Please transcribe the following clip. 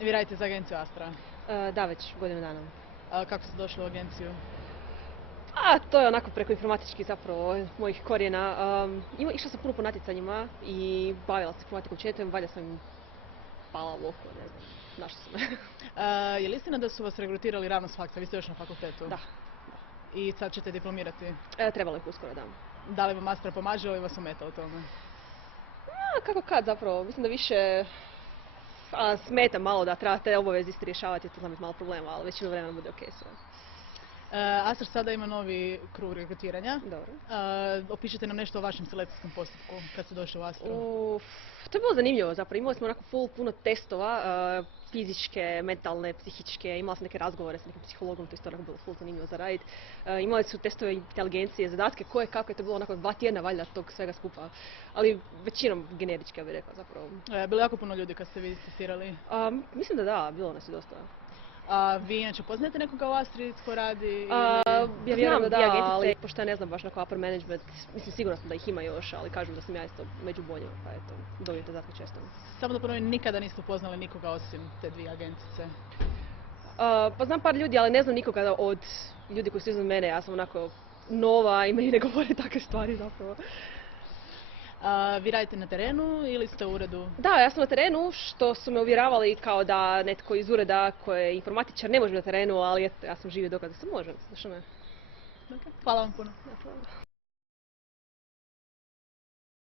Vi radite za agenciju Astra. Da, već godinu dana. Kako ste došli u agenciju? To je onako preko informatičkih zapravo mojih korijena. Išla sam puno po natjecanjima i bavila se informatikom četem, valjda sam im pala u oko, ne znam, našla sam me. Je li istina da su vas regrutirali rano s faksa? Vi ste još na fakultetu. Da, I sad ćete diplomirati. trebalo ih uskoro, da. Da li vam Astra pomaže ili vas ometa u tome? Kako kad zapravo, mislim da više smeta malo da treba te obaveze isto rješavati, to zna biti malo problema, ali većinu vremena bude okej sve. Astra sada ima novi krug regrutiranja. Dobro. Opišite nam nešto o vašem selekcijskom postupku kad ste došli u Astru. To je bilo zanimljivo zapravo, imali smo onako puno testova, fizičke, mentalne, psihičke, imala sam neke razgovore s nekim psihologom, to je isto onako bilo zanimljivo za raditi. Imali su testove inteligencije, zadatke, kako je to bilo onako 2 tjedna valjda tog svega skupa, ali većinom generički, ja bih rekla zapravo. Bilo je jako puno ljudi kad ste vi testirali. Mislim da, bilo nas je dosta. Vi inače poznajete nekoga u Astri tko radi? Ja vjerujem da, ali pošto ja ne znam baš na upper management, mislim sigurno sam da ih ima još, ali kažem da sam ja isto među boljima, pa eto, dobijem te zadatke često. Samo da ponovim, nikada niste upoznali nikoga osim te dvije agencice? Pa znam par ljudi, ali ne znam nikoga od ljudi koji su iznad mene, ja sam onako nova i meni ne govore takve stvari zapravo. Vi radite na terenu ili ste u uredu? Da, ja sam na terenu, što su me uvjeravali kao da netko iz ureda koji je informatičar ne može na terenu, ali eto, ja sam živi dokaz da se može, zašto ne? Hvala vam puno.